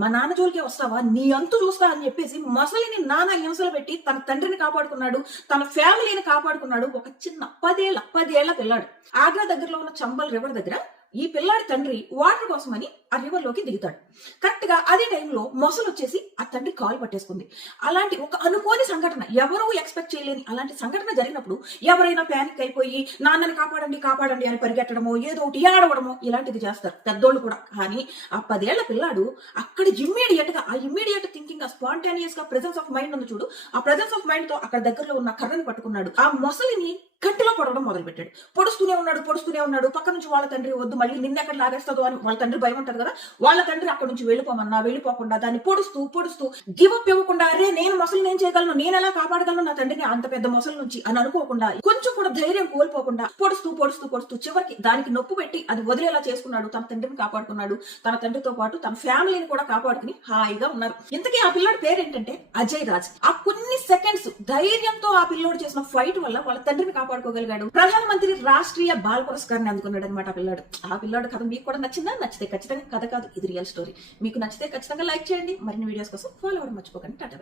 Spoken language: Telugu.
మా నాన్న జోలికే వస్తావా, నీ అంతు చూస్తా అని చెప్పేసి మొసలిని నానా హింసలు పెట్టి తన తండ్రిని కాపాడుకున్నాడు, తన ఫ్యామిలీని కాపాడుకున్నాడు. ఒక చిన్న 10 ఏళ్ల పిల్లాడు. ఆగ్రా దగ్గరలో ఉన్న చంబల్ రివర్ దగ్గర ఈ పిల్లాడి తండ్రి వాటర్ కోసమని ఆ రివర్ లోకి దిగుతాడు. కరెక్ట్ గా అదే టైంలో మొసలు వచ్చేసి ఆ తండ్రి కాలు పట్టేసుకుంది. అలాంటి ఒక అనుకోని సంఘటన, ఎవరూ ఎక్స్పెక్ట్ చేయలేని అలాంటి సంఘటన జరిగినప్పుడు ఎవరైనా పానిక్ అయిపోయి నాన్నని కాపాడండి కాపాడండి అని పరిగెట్టడమో, ఏదో ఒకటి ఏడవడమో ఇలాంటిది చేస్తారు పెద్దోళ్ళు కూడా. కానీ ఆ 10 ఏళ్ల పిల్లాడు అక్కడ ఇమ్మీడియట్ థింకింగ్, ఆ స్పాంటానియస్ గా ప్రెజెన్స్ ఆఫ్ మైండ్ ఉంది చూడు, ఆ ప్రెజెన్స్ ఆఫ్ మైండ్ తో అక్కడ దగ్గరలో ఉన్న కర్రని పట్టుకున్నాడు. ఆ మొసలిని గట్టిలో పొడవడం మొదలు పెట్టాడు. పొడుస్తూనే ఉన్నాడు. పక్క నుంచి వాళ్ళ తండ్రి వద్దు, మళ్ళీ నిన్నెక్కడ లాగేస్తుందో అని వాళ్ళ తండ్రి భయం ఉంటది కదా, వాళ్ళ తండ్రి అక్కడ నుంచి వెళ్ళిపోకుండా దాన్ని పొడుస్తూ గివ్ అప్ ఇవ్వకుండా, అరే నేను మొసలిని ఏం చేయగలను, నేను ఎలా కాపాడగలను నా తండ్రిని అంత పెద్ద మొసలి నుంచి అని అనుకోకుండా, కొంచెం కూడా ధైర్యం కోల్పోకుండా పొడుస్తూ చివరికి దానికి నొప్పు పెట్టి అది వదిలేలా చేసుకున్నాడు. తన తండ్రిని కాపాడుకున్నాడు, తన తండ్రితో పాటు తన ఫ్యామిలీని కూడా కాపాడుకుని హాయిగా ఉన్నారు. ఇంతకీ ఆ పిల్లాడి పేరు ఏంటంటే అజయ్ రాజ్. ఆ కొన్ని సెకండ్స్ ధైర్యంతో ఆ పిల్లోడు చేసిన ఫైట్ వల్ల వాళ్ళ తండ్రిని కాపాడుకోగలిగాడు. ప్రధానమంత్రి రాష్ట్రీయ బాల్ పురస్కారాన్ని అందుకున్నాడు అనమాట ఆ పిల్లాడు కథ మీకు కూడా నచ్చిందా? నచ్చితే ఖచ్చితంగా, కథ కాదు ఇది రియల్ స్టోరీ. మీకు నచ్చితే ఖచ్చితంగా లైక్ చేయండి. మరిన్ని వీడియోస్ కోసం ఫాలో అవ్వడం మర్చిపోకండి. టాటా.